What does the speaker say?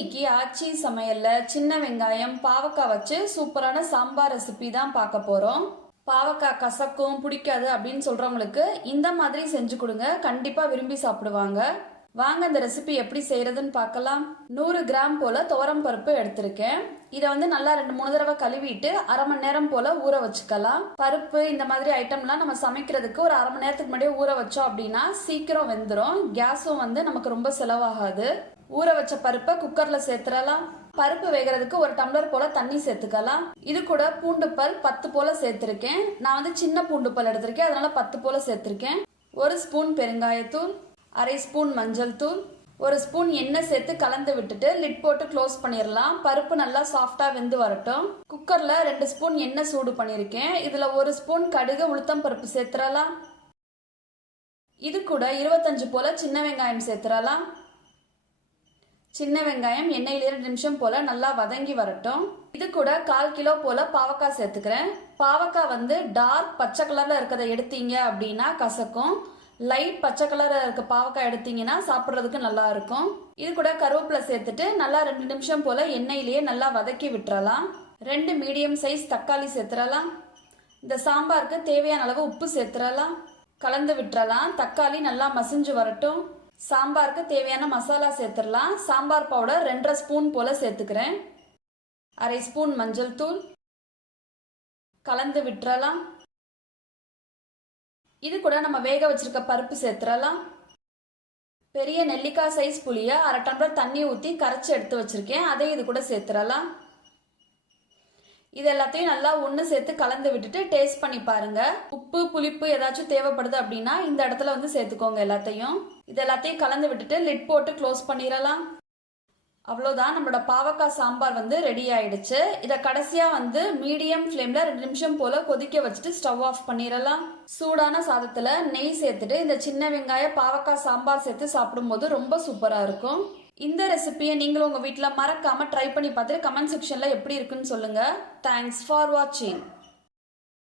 இன்னைக்கு ஆச்சி சமையல்ல சின்ன வெங்காயம் பாவக்காய் வச்சு சூப்பரான சாம்பார் ரெசிபி தான் பார்க்க போறோம். பாவக்காய் கசக்கும் பிடிக்காது அப்படின்னு சொல்றவங்களுக்கு இந்த மாதிரி செஞ்சு கொடுங்க. கண்டிப்பா விரும்பி சாப்பிடுவாங்க. வாங்க இந்த ரெசிபி எப்படி செய்யறதுன்னு பார்க்கலாம். நூறு கிராம் போல துவரம் பருப்பு எடுத்திருக்கேன். இதை வந்து நல்லா ரெண்டு மூணு தடவை கழுவிட்டு அரை மணி நேரம் போல ஊற வச்சுக்கலாம். பருப்பு இந்த மாதிரி ஐட்டம்லாம் நம்ம சமைக்கிறதுக்கு ஒரு அரை மணி நேரத்துக்கு முன்னாடியே ஊற வச்சோம் அப்படின்னா சீக்கிரம் வெந்துடும் கேஸும் வந்து நமக்கு ரொம்ப செலவாகாது. ஊற வச்ச பருப்பை குக்கர்ல சேர்த்துடலாம் பருப்பு வேகிறதுக்கு ஒரு டம்ளர் போல தண்ணி சேர்த்துக்கலாம். இது கூட பூண்டு பல் பத்து போல சேர்த்திருக்கேன். நான் வந்து சின்ன பூண்டு பல் எடுத்திருக்கேன். அதனால பத்து போல சேர்த்திருக்கேன். ஒரு ஸ்பூன் பெருங்காயத்தூள். அரை ஸ்பூன் மஞ்சள் தூள் ஒரு ஸ்பூன் எண்ணெய் சேர்த்து கலந்து விட்டுட்டு லிட் போட்டு க்ளோஸ் பண்ணிடலாம் பருப்பு நல்லா சாஃப்டாக வெந்து வரட்டும். குக்கரில் ரெண்டு ஸ்பூன் எண்ணெய் சூடு பண்ணியிருக்கேன் இதில் ஒரு ஸ்பூன் கடுகு உளுத்தம் பருப்பு சேர்த்துடலாம் இது கூட இருபத்தஞ்சு போல சின்ன வெங்காயம் சேர்த்துடலாம் சின்ன வெங்காயம் எண்ணெயில் இரண்டு நிமிஷம் போல நல்லா வதங்கி வரட்டும். இது கூட கால் கிலோ போல பாவக்காய் சேர்த்துக்கிறேன். பாவக்காய் வந்து டார்க் பச்சை கலர்ல இருக்கிறத எடுத்தீங்க அப்படின்னா கசக்கும். லைட் பச்சை கலராக இருக்க பாவக்காய் எடுத்தீங்கன்னா சாப்பிட்றதுக்கு நல்லா இருக்கும். இது கூட கருவேப்பிலை சேர்த்துட்டு நல்லா ரெண்டு நிமிஷம் போல எண்ணெயிலேயே நல்லா வதக்கி விட்டுறலாம். ரெண்டு மீடியம் சைஸ் தக்காளி சேர்த்துறலாம். இந்த சாம்பாருக்கு தேவையான அளவு உப்பு சேர்த்துறலாம். கலந்து விட்டுறலாம். தக்காளி நல்லா மசிஞ்சு வரட்டும். சாம்பாருக்கு தேவையான மசாலா சேர்த்துடலாம் சாம்பார் பவுடர் ரெண்டரை ஸ்பூன் போல சேர்த்துக்கிறேன். அரை ஸ்பூன் மஞ்சள் தூள். கலந்து விட்டுறலாம். இது கூட நம்ம வேக வச்சிருக்க பருப்பு சேர்த்துறலாம். பெரிய நெல்லிக்காய் சைஸ் புளியை அரை டம்ளர் தண்ணி ஊற்றி கரைச்சி எடுத்து வச்சிருக்கேன். அதை இது கூட சேர்த்துறலாம். இது எல்லாத்தையும் நல்லா ஒன்று சேர்த்து கலந்து விட்டுட்டு டேஸ்ட் பண்ணி பாருங்க. உப்பு புளிப்பு ஏதாச்சும் தேவைப்படுது அப்படின்னா இந்த இடத்துல வந்து சேர்த்துக்கோங்க எல்லாத்தையும். இது எல்லாத்தையும் கலந்து விட்டுட்டு லிட் போட்டு க்ளோஸ் பண்ணிடலாம் அவ்வளோதான் நம்மளோட பாவக்காய் சாம்பார் வந்து ரெடி ஆயிடுச்சு. இதை கடைசியாக வந்து மீடியம் ஃப்ளேமில் ரெண்டு நிமிஷம் போல் கொதிக்க வச்சுட்டு ஸ்டவ் ஆஃப் பண்ணிடலாம். சூடான சாதத்தில் நெய் சேர்த்துட்டு இந்த சின்ன வெங்காய பாவக்காய் சாம்பார் சேர்த்து சாப்பிடும்போது ரொம்ப சூப்பராக இருக்கும். இந்த ரெசிபியை நீங்களும் உங்கள் வீட்டில் மறக்காமல் ட்ரை பண்ணி பார்த்துட்டு கமெண்ட் செக்ஷனில் எப்படி இருக்குன்னு சொல்லுங்கள் தேங்க்ஸ் ஃபார் வாட்சிங்